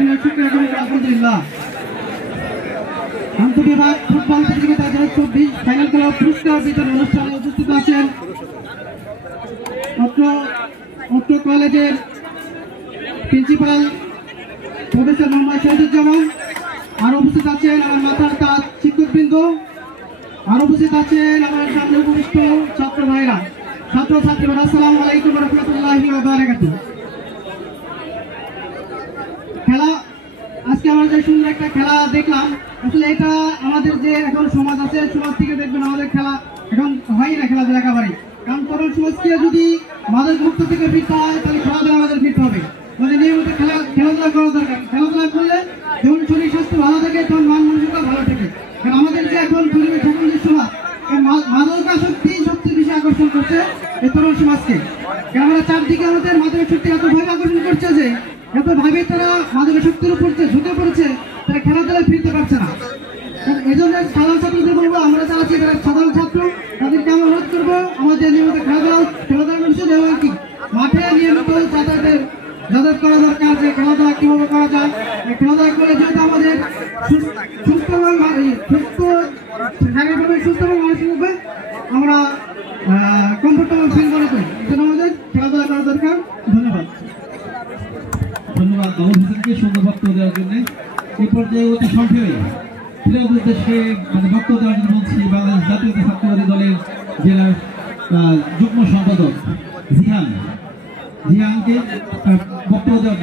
আলহামদুলিল্লাহ। আন্তঃবিভাগ ফুটবল প্রতিযোগিতা 2024 ফাইনাল খেলা পুরস্কার বিতরণ অনুষ্ঠানে উপস্থিত আছেন অত্র কলেজের প্রিন্সিপাল প্রফেসর মোহাম্মদ শহীদুজ্জামান, আর উপস্থিত আছেন আমার মাথার তাজ শিক্ষকবৃন্দ, আর উপস্থিত আছেন আমার সামনে উপবিষ্ট ছাত্র ভাইরা, ছাত্র ছাত্রীরা। আসসালামু আলাইকুম ওয়া রাহমাতুল্লাহি ওয়া বারাকাতুহু। খেলা আজকে আমরা যে সুন্দর একটা খেলা দেখলাম, আসলে এটা আমাদের যে এখন সমাজ আছে, সমাজ থেকে দেখবেন আমাদের খেলা এখন হয় না, খেলাধুলা একেবারে। কারণ তরুণ সমাজকে যদি মাদক মুক্ত থেকে ফিরতে হয় তাহলে খেলাধুলা আমাদের ফিরতে হবে, মানে নিয়মিত খেলাধুলা করা দরকার। খেলাধুলা করলে যেমন শরীর স্বাস্থ্য ভালো থাকে তেমন মান মানসিকতা ভালো থাকে। কারণ আমাদের যে এখন পরিবেশ এখন যে সমাজ, মাদকাসক্তি সবচেয়ে বেশি আকর্ষণ করছে এই তরুণ সমাজকে। কারণ আমরা চারদিকে আমাদের মাদকাসক্তি এতভাবে আকর্ষণ করছে যে এতভাবে তারা মাদকাসক্তির উপর ঝুঁকে পড়েছে, তারা খেলাধুলায় ফিরতে পারছে না। এই জন্য সাধারণ ছাত্রদের বলবো, আমরা যারা আছি তারা সাধারণ ছাত্র, তাদেরকে আমরা অনুরোধ করবো আমাদের নিয়মিত খেলাধুলা বিষয় এবং কি মাঠে নিয়মিত যাতায়াত করা দরকার, যে খেলাধুলা কিভাবে করা যায়। খেলাধুলা করে যেহেতু আমাদের সুস্থ এবং শারীরিকভাবে সুস্থ এবং মানসিকভাবে আমরা কমফোর্টেবল ফিল করে করি, এই জন্য আমাদের খেলাধুলা করা দরকার। ধন্যবাদ। ধন্যবাদ মাহমুদ হোসেনকে সুন্দর বক্তব্য দেওয়ার জন্য। এই পর্যায়ে অতি সংক্ষেপে ক্রীড়া উদ্দেশ্যে বক্তব্য দেওয়ার জন্য বলছি বাংলাদেশ জাতীয় ছাত্রবাদী দলের জেলার যুগ্ম সম্পাদক জিহানকে বক্তব্য দেওয়ার